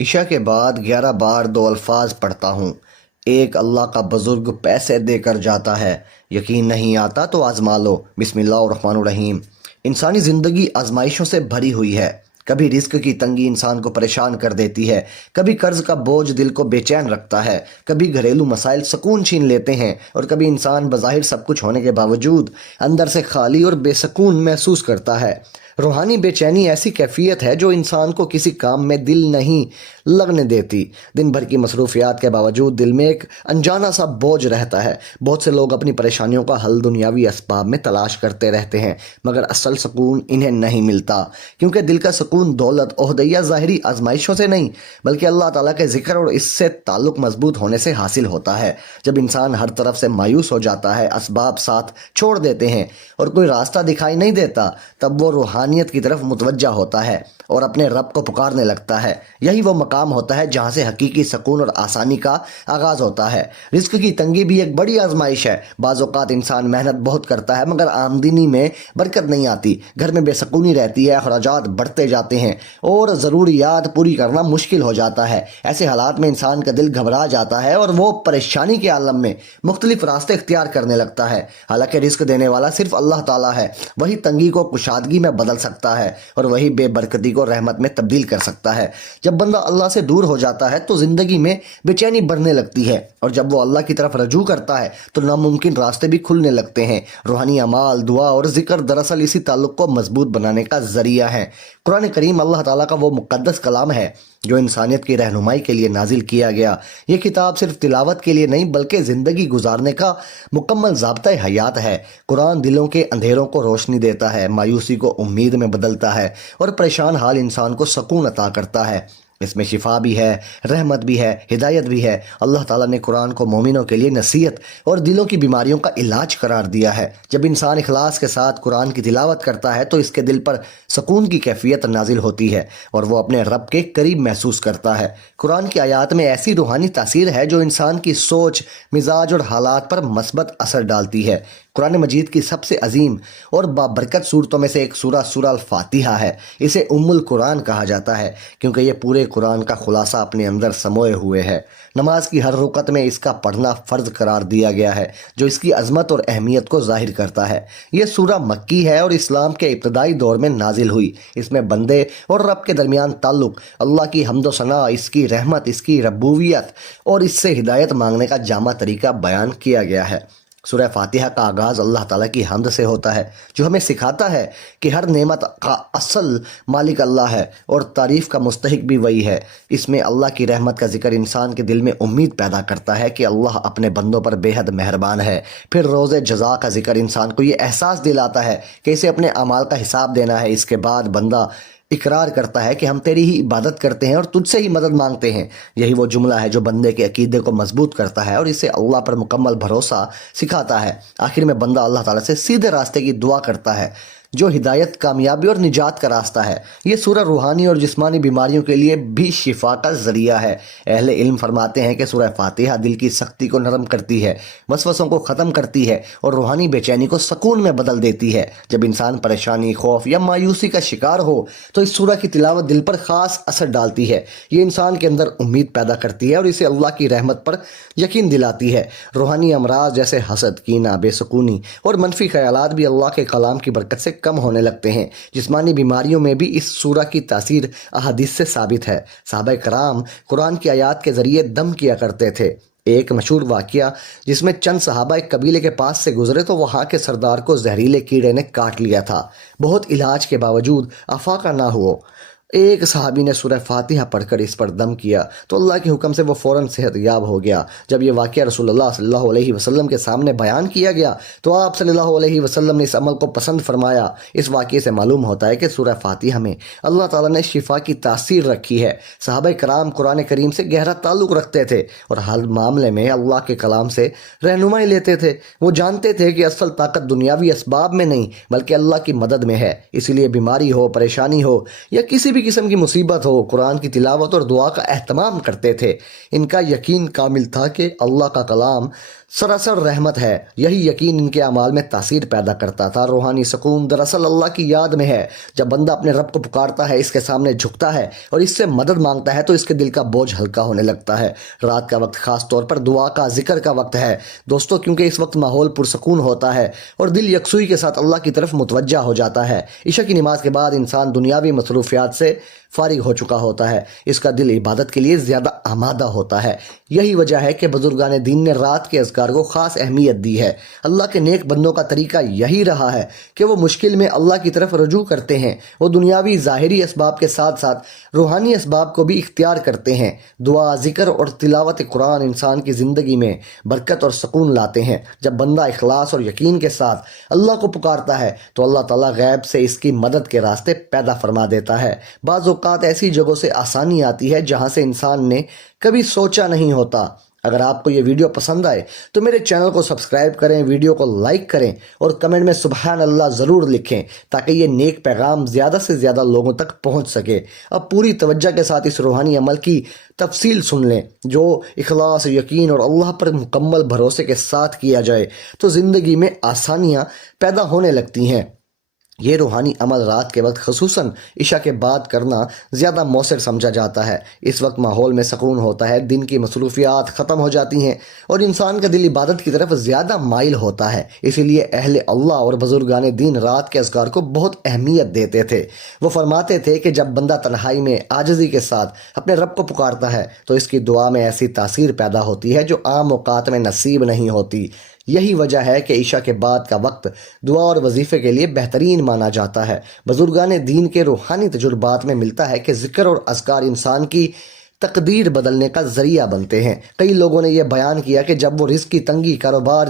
عشاء کے بعد 11 بار دو الفاظ پڑھتا ہوں۔ ایک اللہ کا بزرگ پیسے دے کر جاتا ہے، یقین نہیں آتا تو آزما لو۔ بسم اللہ الرحمن الرحیم۔ انسانی زندگی آزمائشوں سے بھری ہوئی ہے۔ کبھی رزق کی تنگی انسان کو پریشان کر دیتی ہے، کبھی قرض کا بوجھ دل کو بے چین رکھتا ہے، کبھی گھریلو مسائل سکون چھین لیتے ہیں، اور کبھی انسان بظاہر سب کچھ ہونے کے باوجود اندر سے خالی اور بے سکون محسوس کرتا ہے۔ روحانی بے چینی ایسی کیفیت ہے جو انسان کو کسی کام میں دل نہیں لگنے دیتی۔ دن بھر کی مصروفیات کے باوجود دل میں ایک انجانا سا بوجھ رہتا ہے۔ بہت سے لوگ اپنی پریشانیوں کا حل دنیاوی اسباب میں تلاش کرتے رہتے ہیں، مگر اصل سکون انہیں نہیں ملتا، کیونکہ دل کا سکون دولت، عہدے یا ظاہری آزمائشوں سے نہیں بلکہ اللہ تعالیٰ کے ذکر اور اس سے تعلق مضبوط ہونے سے حاصل ہوتا ہے۔ جب انسان ہر طرف سے مایوس ہو جاتا ہے، اسباب ساتھ چھوڑ دیتے ہیں اور کوئی راستہ دکھائی نہیں دیتا، تب وہ روحانیت کی طرف متوجہ ہوتا ہے اور اپنے رب کو پکارنے لگتا ہے۔ یہی وہ مقام ہوتا ہے جہاں سے حقیقی سکون اور آسانی کا آغاز ہوتا ہے۔ رزق کی تنگی بھی ایک بڑی آزمائش ہے۔ بعض اوقات انسان محنت بہت کرتا ہے مگر آمدنی میں برکت نہیں آتی، گھر میں بے سکونی رہتی ہے، اخراجات بڑھتے جاتے ہیں اور ضروریات پوری کرنا مشکل ہو جاتا ہے۔ ایسے حالات میں انسان کا دل گھبرا جاتا ہے اور وہ پریشانی کے عالم میں مختلف راستے اختیار کرنے لگتا ہے۔ حالانکہ رزق دینے والا صرف اللہ تعالیٰ ہے۔ وہی تنگی کو کشادگی میں بدل سکتا ہے اور وہی بے برکتی کو رحمت میں تبدیل کر سکتا ہے۔ جب بندہ اللہ سے دور ہو جاتا ہے تو زندگی میں بے چینی بڑھنے لگتی ہے، اور جب وہ اللہ کی طرف رجوع کرتا ہے تو ناممکن راستے بھی کھلنے لگتے ہیں۔ روحانی اعمال، دعا اور ذکر دراصل اسی تعلق کو مضبوط بنانے کا ذریعہ ہے۔ قرآن کریم اللہ تعالیٰ کا وہ مقدس کلام ہے جو انسانیت کی رہنمائی کے لیے نازل کیا گیا۔ یہ کتاب صرف تلاوت کے لیے نہیں بلکہ زندگی گزارنے کا مکمل ضابطۂ حیات ہے۔ قرآن دلوں کے اندھیروں کو روشنی دیتا ہے، مایوسی کو امید میں بدلتا ہے اور پریشان حال انسان کو سکون عطا کرتا ہے۔ اس میں شفا بھی ہے، رحمت بھی ہے، ہدایت بھی ہے۔ اللہ تعالیٰ نے قرآن کو مومنوں کے لیے نصیحت اور دلوں کی بیماریوں کا علاج قرار دیا ہے۔ جب انسان اخلاص کے ساتھ قرآن کی تلاوت کرتا ہے تو اس کے دل پر سکون کی کیفیت نازل ہوتی ہے اور وہ اپنے رب کے قریب محسوس کرتا ہے۔ قرآن کی آیات میں ایسی روحانی تاثیر ہے جو انسان کی سوچ، مزاج اور حالات پر مثبت اثر ڈالتی ہے۔ قرآن مجید کی سب سے عظیم اور بابرکت صورتوں میں سے ایک سورہ الفاتحہ ہے۔ اسے ام القرآن کہا جاتا ہے کیونکہ یہ پورے قرآن کا خلاصہ اپنے اندر سموئے ہوئے ہے۔ نماز کی ہر رکعت میں اس کا پڑھنا فرض قرار دیا گیا ہے، جو اس کی عظمت اور اہمیت کو ظاہر کرتا ہے۔ یہ سورہ مکی ہے اور اسلام کے ابتدائی دور میں نازل ہوئی۔ اس میں بندے اور رب کے درمیان تعلق، اللہ کی حمد و ثنا، اس کی رحمت، اس کی ربوبیت اور اس سے ہدایت مانگنے کا جامع طریقہ بیان کیا گیا ہے۔ سورہ فاتحہ کا آغاز اللہ تعالیٰ کی حمد سے ہوتا ہے، جو ہمیں سکھاتا ہے کہ ہر نعمت کا اصل مالک اللہ ہے اور تعریف کا مستحق بھی وہی ہے۔ اس میں اللہ کی رحمت کا ذکر انسان کے دل میں امید پیدا کرتا ہے کہ اللہ اپنے بندوں پر بے حد مہربان ہے۔ پھر روز جزا کا ذکر انسان کو یہ احساس دلاتا ہے کہ اسے اپنے اعمال کا حساب دینا ہے۔ اس کے بعد بندہ اقرار کرتا ہے کہ ہم تیری ہی عبادت کرتے ہیں اور تجھ سے ہی مدد مانگتے ہیں۔ یہی وہ جملہ ہے جو بندے کے عقیدے کو مضبوط کرتا ہے اور اسے اللہ پر مکمل بھروسہ سکھاتا ہے۔ آخر میں بندہ اللہ تعالیٰ سے سیدھے راستے کی دعا کرتا ہے، جو ہدایت، کامیابی اور نجات کا راستہ ہے۔ یہ سورہ روحانی اور جسمانی بیماریوں کے لیے بھی شفا کا ذریعہ ہے۔ اہل علم فرماتے ہیں کہ سورہ فاتحہ دل کی سختی کو نرم کرتی ہے، وسوسوں کو ختم کرتی ہے اور روحانی بے چینی کو سکون میں بدل دیتی ہے۔ جب انسان پریشانی، خوف یا مایوسی کا شکار ہو تو اس سورہ کی تلاوت دل پر خاص اثر ڈالتی ہے۔ یہ انسان کے اندر امید پیدا کرتی ہے اور اسے اللہ کی رحمت پر یقین دلاتی ہے۔ روحانی امراض جیسے حسد، کینہ، بے سکونی اور منفی خیالات بھی اللہ کے کلام کی برکت سے کم ہونے لگتے ہیں۔ جسمانی بیماریوں میں بھی اس سورہ کی تاثیر احادیث سے ثابت ہے۔ صحابہ کرام قرآن کی آیات کے ذریعے دم کیا کرتے تھے۔ ایک مشہور واقعہ جس میں چند صحابہ ایک قبیلے کے پاس سے گزرے تو وہاں کے سردار کو زہریلے کیڑے نے کاٹ لیا تھا۔ بہت علاج کے باوجود افاقہ نہ ہوا۔ ایک صحابی نے سورہ فاتحہ پڑھ کر اس پر دم کیا تو اللہ کے حکم سے وہ فوراً صحت یاب ہو گیا۔ جب یہ واقعہ رسول اللہ صلی اللہ علیہ وسلم کے سامنے بیان کیا گیا تو آپ صلی اللہ علیہ وسلم نے اس عمل کو پسند فرمایا۔ اس واقعے سے معلوم ہوتا ہے کہ سورہ فاتحہ میں اللہ تعالیٰ نے شفا کی تاثیر رکھی ہے۔ صحابہ کرام قرآن کریم سے گہرا تعلق رکھتے تھے اور ہر معاملے میں اللہ کے کلام سے رہنمائی لیتے تھے۔ وہ جانتے تھے کہ اصل طاقت دنیاوی اسباب میں نہیں بلکہ اللہ کی مدد میں ہے۔ اسی لیے بیماری ہو، پریشانی ہو یا کسی بھی بھی قسم کی مصیبت ہو قرآن کی تلاوت اور دعا کا اہتمام کرتے تھے۔ ان کا یقین کامل تھا کہ اللہ کا کلام سراسر رحمت ہے۔ یہی یقین ان کے اعمال میں تاثیر پیدا کرتا تھا۔ روحانی سکون دراصل اللہ کی یاد میں ہے۔ جب بندہ اپنے رب کو پکارتا ہے، اس کے سامنے جھکتا ہے اور اس سے مدد مانگتا ہے تو اس کے دل کا بوجھ ہلکا ہونے لگتا ہے۔ رات کا وقت خاص طور پر دعا کا ذکر کا وقت ہے دوستو، کیونکہ اس وقت ماحول پرسکون ہوتا ہے اور دل یکسوئی کے ساتھ اللہ کی طرف متوجہ ہو جاتا ہے۔ عشاء کی نماز کے بعد انسان دنیاوی مصروفیات سے فارغ ہو چکا ہوتا ہے، اس کا دل عبادت کے لیے زیادہ آمادہ ہوتا ہے۔ یہی وجہ ہے کہ بزرگان دین نے رات کے اذکار کو خاص اہمیت دی ہے۔ اللہ کے نیک بندوں کا طریقہ یہی رہا ہے کہ وہ مشکل میں اللہ کی طرف رجوع کرتے ہیں۔ وہ دنیاوی ظاہری اسباب کے ساتھ ساتھ روحانی اسباب کو بھی اختیار کرتے ہیں۔ دعا، ذکر اور تلاوت قرآن انسان کی زندگی میں برکت اور سکون لاتے ہیں۔ جب بندہ اخلاص اور یقین کے ساتھ اللہ کو پکارتا ہے تو اللہ تعالیٰ غیب سے اس کی مدد کے راستے پیدا فرما دیتا ہے۔ بعض اوقات ایسی جگہوں سے آسانی آتی ہے جہاں سے انسان نے کبھی سوچا نہیں ہوتا۔ اگر آپ کو یہ ویڈیو پسند آئے تو میرے چینل کو سبسکرائب کریں، ویڈیو کو لائک کریں اور کمنٹ میں سبحان اللہ ضرور لکھیں تاکہ یہ نیک پیغام زیادہ سے زیادہ لوگوں تک پہنچ سکے۔ اب پوری توجہ کے ساتھ اس روحانی عمل کی تفصیل سن لیں۔ جو اخلاص، یقین اور اللہ پر مکمل بھروسے کے ساتھ کیا جائے تو زندگی میں آسانیاں پیدا ہونے لگتی ہیں۔ یہ روحانی عمل رات کے وقت خصوصاً عشاء کے بعد کرنا زیادہ مؤثر سمجھا جاتا ہے۔ اس وقت ماحول میں سکون ہوتا ہے، دن کی مصروفیات ختم ہو جاتی ہیں اور انسان کا دل عبادت کی طرف زیادہ مائل ہوتا ہے۔ اسی لیے اہل اللہ اور بزرگان دین رات کے اذکار کو بہت اہمیت دیتے تھے۔ وہ فرماتے تھے کہ جب بندہ تنہائی میں عاجزی کے ساتھ اپنے رب کو پکارتا ہے تو اس کی دعا میں ایسی تاثیر پیدا ہوتی ہے جو عام اوقات میں نصیب نہیں ہوتی۔ یہی وجہ ہے کہ عشاء کے بعد کا وقت دعا اور وظیفے کے لیے بہترین مانا جاتا ہے۔ بزرگان دین کے روحانی تجربات میں ملتا ہے کہ ذکر اور اذکار انسان کی تقدیر بدلنے کا ذریعہ بنتے ہیں۔ کئی لوگوں نے یہ بیان کیا کہ جب وہ رزق کی تنگی، کاروبار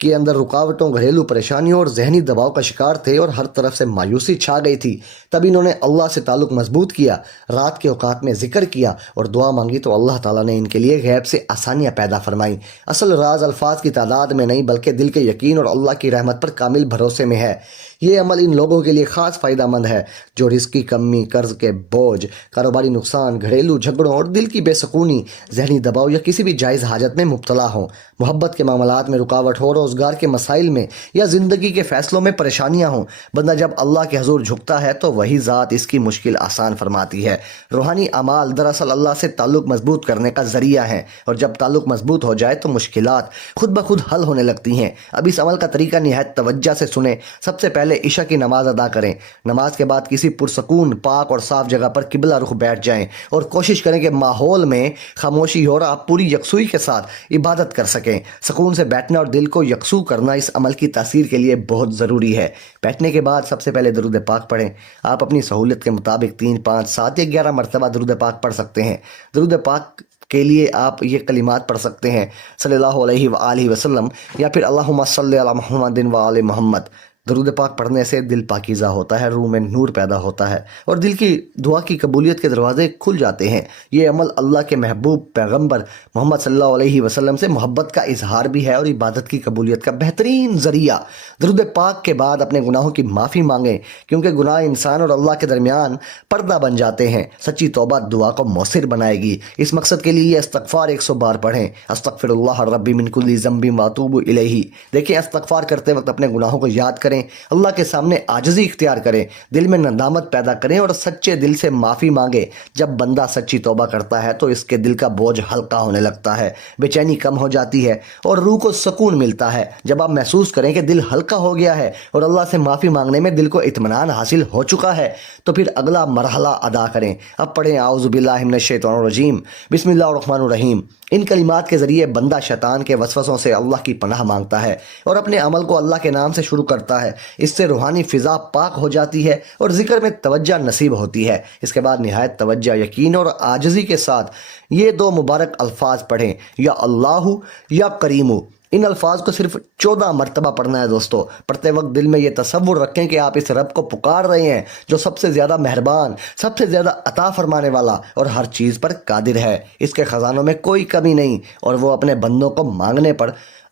کے اندر رکاوٹوں، گھریلو پریشانیوں اور ذہنی دباؤ کا شکار تھے اور ہر طرف سے مایوسی چھا گئی تھی، تب انہوں نے اللہ سے تعلق مضبوط کیا، رات کے اوقات میں ذکر کیا اور دعا مانگی تو اللہ تعالیٰ نے ان کے لیے غیب سے آسانیاں پیدا فرمائیں۔ اصل راز الفاظ کی تعداد میں نہیں بلکہ دل کے یقین اور اللہ کی رحمت پر کامل بھروسے میں ہے۔ یہ عمل ان لوگوں کے لیے خاص فائدہ مند ہے جو رزق کی کمی، قرض کے بوجھ، کاروباری نقصان، گھریلو جھگڑوں اور دل کی بے سکونی، ذہنی دباؤ یا کسی بھی جائز حاجت میں مبتلا ہوں، محبت کے معاملات میں رکاوٹ ہو، روزگار کے مسائل میں یا زندگی کے فیصلوں میں پریشانیاں ہوں۔ بندہ جب اللہ کے حضور جھکتا ہے تو وہی ذات اس کی مشکل آسان فرماتی ہے۔ روحانی اعمال دراصل اللہ سے تعلق مضبوط کرنے کا ذریعہ ہیں اور جب تعلق مضبوط ہو جائے تو مشکلات خود بخود حل ہونے لگتی ہیں۔ اب اس عمل کا طریقہ نہایت توجہ سے سنیں۔ سب سے پہلے عشاء کی نماز ادا کریں۔ نماز کے بعد کسی پرسکون، پاک اور صاف جگہ پر قبلہ رخ بیٹھ جائیں اور کوشش کریں کہ ماحول میں خاموشی ہو اور آپ پوری یکسوئی کے ساتھ عبادت کر سکیں۔ سکون سے بیٹھنا اور دل کو یکسو کرنا اس عمل کی تاثیر کے لیے بہت ضروری ہے۔ بیٹھنے کے بعد سب سے پہلے درود پاک پڑھیں۔ آپ اپنی سہولت کے مطابق 3، 5، 7 یا 11 مرتبہ درود پاک پڑھ سکتے ہیں۔ درود پاک کے لیے آپ یہ کلمات پڑھ سکتے ہیں: صلی اللہ علیہ وآلہ وسلم یا پھر اللہم صلی علی محمد وآل محمد۔ درود پاک پڑھنے سے دل پاکیزہ ہوتا ہے، روح میں نور پیدا ہوتا ہے اور دل کی دعا کی قبولیت کے دروازے کھل جاتے ہیں۔ یہ عمل اللہ کے محبوب پیغمبر محمد صلی اللہ علیہ وسلم سے محبت کا اظہار بھی ہے اور عبادت کی قبولیت کا بہترین ذریعہ۔ درود پاک کے بعد اپنے گناہوں کی معافی مانگیں کیونکہ گناہ انسان اور اللہ کے درمیان پردہ بن جاتے ہیں۔ سچی توبہ دعا کو مؤثر بنائے گی۔ اس مقصد کے لیے استغفار 100 بار پڑھیں۔ استغفر اللہ ربی من کل ذنب واتوب الیہ۔ دیکھیں، استغفار کرتے وقت اپنے گناہوں کو یاد کریں، اللہ کے سامنے عاجزی اختیار کریں، دل میں ندامت پیدا کریں اور سچے دل سے معافی مانگیں۔ جب بندہ سچی توبہ کرتا ہے تو اس کے دل کا بوجھ ہلکا ہونے لگتا ہے، بے چینی کم ہو جاتی ہے اور روح کو سکون ملتا ہے۔ جب آپ محسوس کریں کہ دل ہلکا ہو گیا ہے اور اللہ سے معافی مانگنے میں دل کو اطمینان حاصل ہو چکا ہے تو پھر اگلا مرحلہ ادا کریں۔ اب پڑھیں اعوذ باللہ من الشیطان الرجیم، بسم اللہ الرحمن الرحیم۔ ان کلمات کے ذریعے بندہ شیطان کے وسوسوں سے اللہ کی پناہ مانگتا ہے اور اپنے عمل کو اللہ کے نام سے شروع کرتا ہے۔ اس سے روحانی فضا پاک ہو جاتی ہے اور ذکر میں توجہ نصیب ہوتی ہے۔ اس کے بعد نہایت توجہ، یقین اور عاجزی کے ساتھ یہ 2 مبارک الفاظ پڑھیں: یا اللہ یا کریم۔ ان الفاظ کو صرف 14 مرتبہ پڑھنا ہے دوستو۔ پڑھتے وقت دل میں یہ تصور رکھیں کہ آپ اس رب کو پکار رہے ہیں جو سب سے زیادہ مہربان، سب سے زیادہ عطا فرمانے والا اور ہر چیز پر قادر ہے۔ اس کے خزانوں میں کوئی کمی نہیں اور وہ اپنے بندوں کو مانگنے پر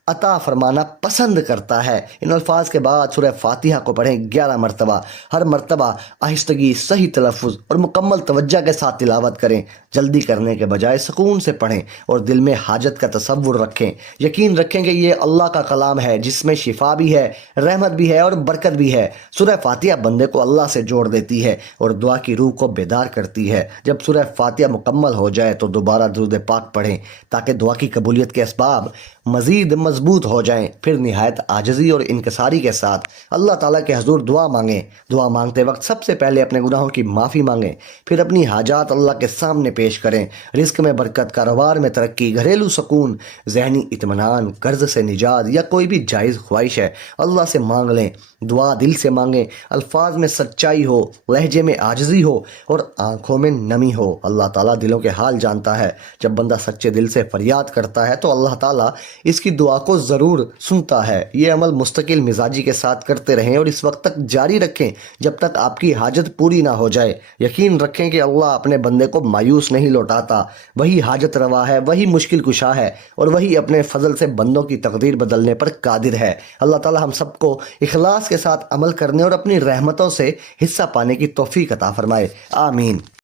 عطا فرمانا پسند کرتا ہے۔ ان الفاظ کے بعد سورہ فاتحہ کو پڑھیں 11 مرتبہ، ہر مرتبہ آہستگی، صحیح تلفظ اور مکمل توجہ کے ساتھ تلاوت کریں۔ جلدی کرنے کے بجائے سکون سے پڑھیں اور دل میں حاجت کا تصور رکھیں۔ یقین رکھیں کہ یہ اللہ کا کلام ہے جس میں شفا بھی ہے، رحمت بھی ہے اور برکت بھی ہے۔ سورہ فاتحہ بندے کو اللہ سے جوڑ دیتی ہے اور دعا کی روح کو بیدار کرتی ہے۔ جب سورہ فاتحہ مکمل ہو جائے تو دوبارہ درود پاک پڑھیں تاکہ دعا کی قبولیت کے اسباب مزید مضبوط ہو جائیں۔ پھر نہایت عاجزی اور انکساری کے ساتھ اللہ تعالیٰ کے حضور دعا مانگیں۔ دعا مانگتے وقت سب سے پہلے اپنے گناہوں کی معافی مانگیں، پھر اپنی حاجات اللہ کے سامنے پیش کریں۔ رزق میں برکت، کاروبار میں ترقی، گھریلو سکون، ذہنی اطمینان، قرض سے نجات یا کوئی بھی جائز خواہش ہے اللہ سے مانگ لیں۔ دعا دل سے مانگیں، الفاظ میں سچائی ہو، لہجے میں عاجزی ہو اور آنکھوں میں نمی ہو۔ اللہ تعالیٰ دلوں کے حال جانتا ہے۔ جب بندہ سچے دل سے فریاد کرتا ہے تو اللہ تعالیٰ اس کی دعا کو ضرور سنتا ہے۔ یہ عمل مستقل مزاجی کے ساتھ کرتے رہیں اور اس وقت تک جاری رکھیں جب تک آپ کی حاجت پوری نہ ہو جائے۔ یقین رکھیں کہ اللہ اپنے بندے کو مایوس نہیں لوٹاتا۔ وہی حاجت روا ہے، وہی مشکل کشا ہے اور وہی اپنے فضل سے بندوں کی تقدیر بدلنے پر قادر ہے۔ اللہ تعالیٰ ہم سب کو اخلاص کے ساتھ عمل کرنے اور اپنی رحمتوں سے حصہ پانے کی توفیق عطا فرمائے۔ آمین۔